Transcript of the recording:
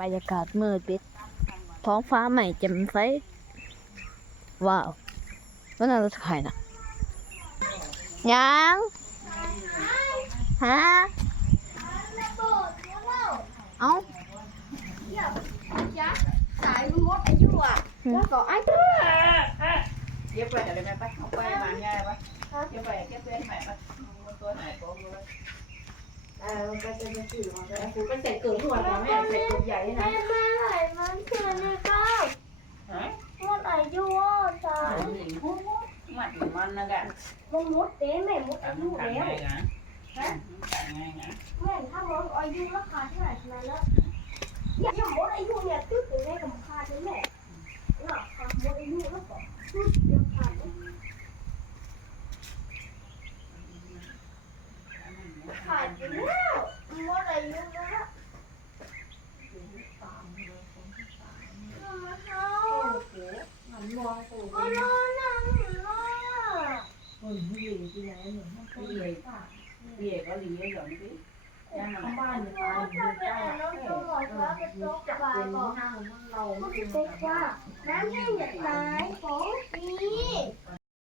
บรรยากาศมืดปิดท้องฟ้าใหม่แจ่มใส ว้าวแล้วน่าจะถ่ายนะยังฮะเอ้าสายมันหมดอายุอะแล้วก็ไอ้ตัวเก็บไปอะไรไหมไปเอาไปบานยายไปเก็บไปเก็บไปให้แม่ไปตัวไหนก็รู้เออมันก็จะมาสื่อของตัวคุณก็ใส่เกิด หัวมาแม่ใส่กบใหญ่นะแม่แม่ไหลมันเถื่อนเลยก็ฮะมันอายุอะจ้าหนึ่งหัวมันมันนะกันมันมุดเต้แม่มุดอาทำยุทำแล้วไงนะฮะทำไงนะแม่ถ้ามดอายุราคาเท่าไหร่ขนาดแล้วอย่าอย่ามดอายุเนี่ยตึ๊ดถึงแม่กับขาดเลยแม่น่ะขาดมดอายุแล้วก็ตึ๊ดเดียวขาดเลยขาดไปแล้วมดอายุแล้วมาเท้า วันมองกูก็นอนนั่งอยู่นอนคนที่อยู่ที่ไหนหมือนมันก็พี่เลยป่ะพี่เอ๋ก็เลี้ยงอย่างนี้ย่ามันข้างบ้านเนี่ยตายอยู่ถ้าใกล้เป็นน้องตัวหมดแล้วจะตกบปลาเป็นบอกนั่งมันเรามันไม่จะเป็นตกว่าน้ำแห้งจากไหนของนี่